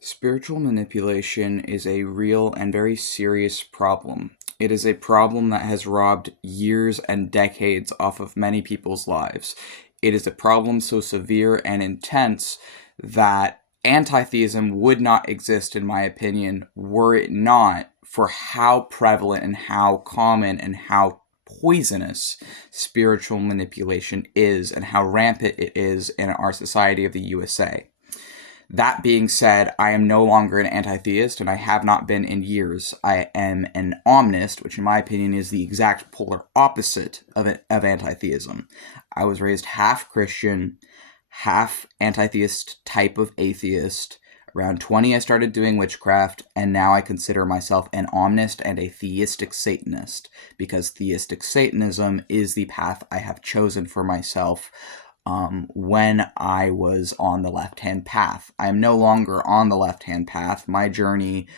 Spiritual manipulation is a real and very serious problem. It is a problem that has robbed years and decades off of many people's lives. It is a problem so severe and intense that anti-theism would not exist, in my opinion, were it not for how prevalent and how common and how poisonous spiritual manipulation is and how rampant it is in our society of the USA. That being said, I am no longer an anti-theist, and I have not been in years. I am an omnist, which in my opinion is the exact polar opposite of anti-theism. I was raised half Christian, half anti-theist type of atheist. Around 20, I started doing witchcraft, and now I consider myself an omnist and a theistic Satanist, because theistic Satanism is the path I have chosen for myself when I was on the left-hand path. I am no longer on the left-hand path. My journey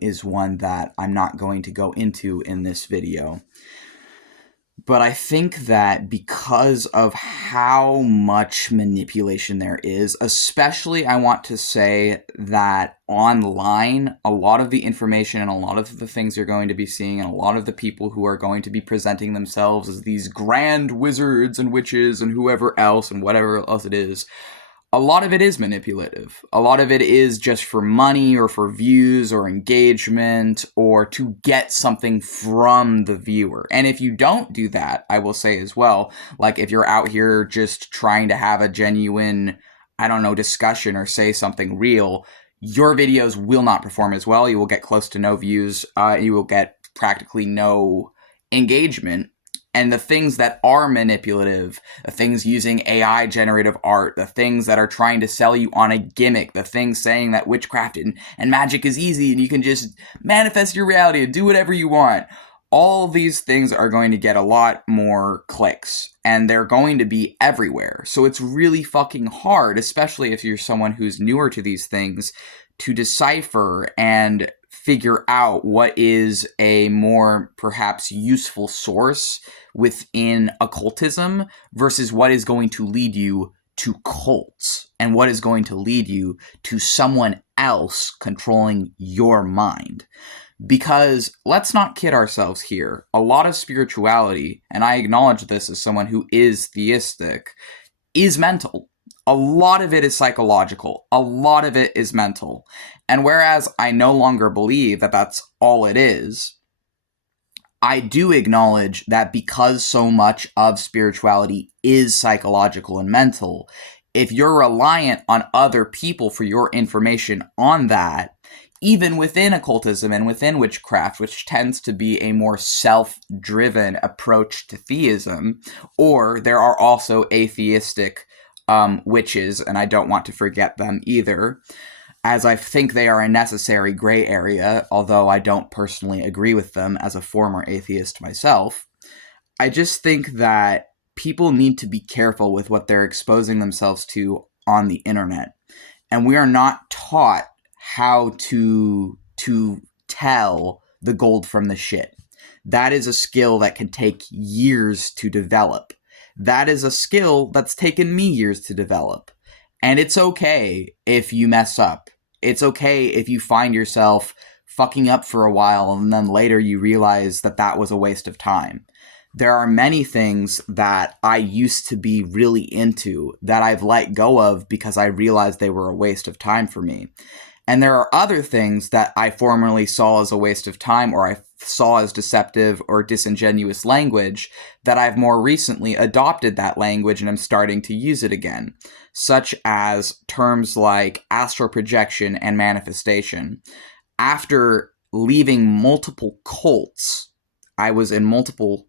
is one that I'm not going to go into in this video. But I think that because of how much manipulation there is, especially I want to say that online, a lot of the information and a lot of the things you're going to be seeing and a lot of the people who are going to be presenting themselves as these grand wizards and witches and whoever else and whatever else it is, a lot of it is manipulative. A lot of it is just for money or for views or engagement or to get something from the viewer. And if you don't do that, I will say as well, like if you're out here just trying to have a genuine, I don't know, discussion or say something real, your videos will not perform as well. You will get close to no views. You will get practically no engagement. And the things that are manipulative, the things using AI generative art, the things that are trying to sell you on a gimmick, the things saying that witchcraft and magic is easy and you can just manifest your reality and do whatever you want. All these things are going to get a lot more clicks and they're going to be everywhere. So it's really fucking hard, especially if you're someone who's newer to these things, to decipher and figure out what is a more perhaps useful source within occultism versus what is going to lead you to cults and what is going to lead you to someone else controlling your mind. Because let's not kid ourselves here. A lot of spirituality, and I acknowledge this as someone who is theistic, is mental. A lot of it is psychological. A lot of it is mental. And whereas I no longer believe that that's all it is, I do acknowledge that because so much of spirituality is psychological and mental, if you're reliant on other people for your information on that, even within occultism and within witchcraft, which tends to be a more self-driven approach to theism, or there are also atheistic witches, and I don't want to forget them either, as I think they are a necessary gray area, although I don't personally agree with them as a former atheist myself. I just think that people need to be careful with what they're exposing themselves to on the internet. And we are not taught how to tell the gold from the shit. That is a skill that can take years to develop. That is a skill that's taken me years to develop. And it's okay if you mess up. It's okay if you find yourself fucking up for a while and then later you realize that that was a waste of time. There are many things that I used to be really into that I've let go of because I realized they were a waste of time for me. And there are other things that I formerly saw as a waste of time or I saw as deceptive or disingenuous language that I've more recently adopted that language and I'm starting to use it again, such as terms like astral projection and manifestation. After leaving multiple cults, I was in multiple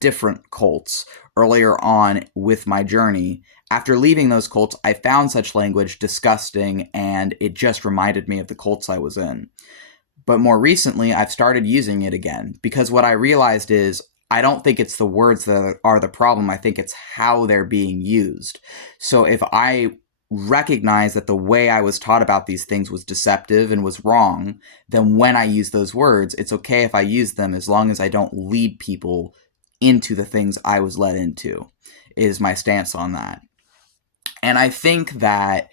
different cults earlier on with my journey. After leaving those cults, I found such language disgusting and it just reminded me of the cults I was in. But more recently, I've started using it again because what I realized is I don't think it's the words that are the problem. I think it's how they're being used. So if I recognize that the way I was taught about these things was deceptive and was wrong, then when I use those words, it's okay if I use them as long as I don't lead people into the things I was led into, is my stance on that. And I think that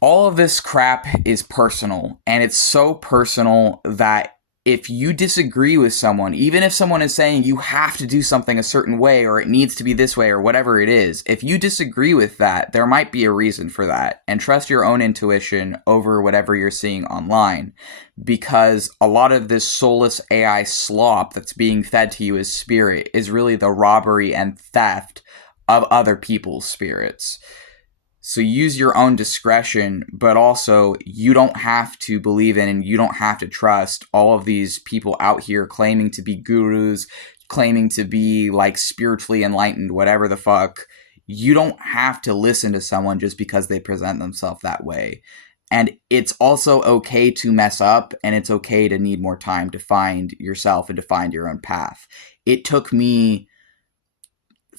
All of this crap is personal, and it's so personal that if you disagree with someone, even if someone is saying you have to do something a certain way or it needs to be this way or whatever it is, if you disagree with that, there might be a reason for that. And trust your own intuition over whatever you're seeing online, because a lot of this soulless AI slop that's being fed to you as spirit is really the robbery and theft of other people's spirits. So use your own discretion, but also you don't have to believe in and you don't have to trust all of these people out here claiming to be gurus, claiming to be like spiritually enlightened, whatever the fuck. You don't have to listen to someone just because they present themselves that way. And it's also okay to mess up, and it's okay to need more time to find yourself and to find your own path. It took me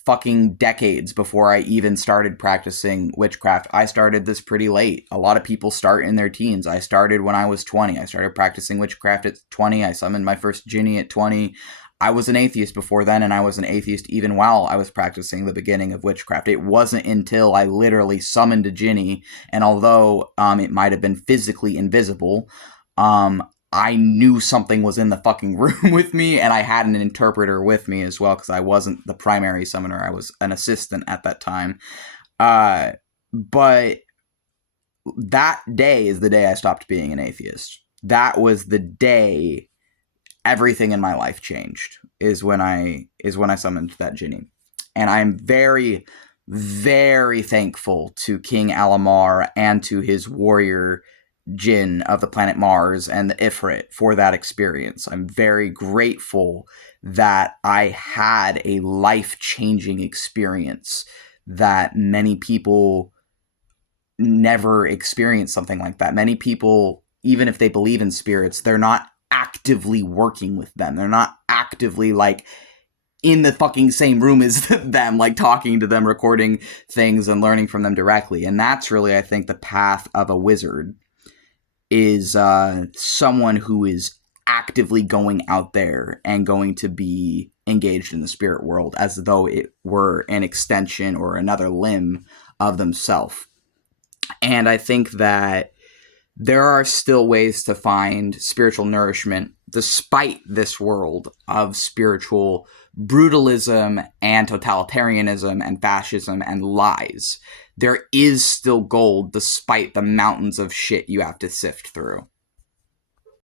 fucking decades before I even started practicing witchcraft. I started this pretty late. A lot of people start in their teens. I started when I was 20. I started practicing witchcraft at 20. I summoned my first jinni at 20. I was an atheist before then, and I was an atheist even while I was practicing the beginning of witchcraft. It wasn't until I literally summoned a jinni, and although it might have been physically invisible, I knew something was in the fucking room with me, and I had an interpreter with me as well, because I wasn't the primary summoner. I was an assistant at that time. But that day is the day I stopped being an atheist. That was the day everything in my life changed, is when I summoned that jinni. And I'm very, very thankful to King Alamar and to his warrior Jinn of the planet Mars and the Ifrit for that experience. I'm very grateful that I had a life-changing experience that many people never experience something like that. Many people, even if they believe in spirits, they're not actively working with them. They're not actively like in the fucking same room as them, like talking to them, recording things and learning from them directly. And that's really, I think, the path of a wizard, is someone who is actively going out there and going to be engaged in the spirit world as though it were an extension or another limb of themselves. And I think that there are still ways to find spiritual nourishment despite this world of spiritual brutalism and totalitarianism and fascism and lies. There is still gold despite the mountains of shit you have to sift through.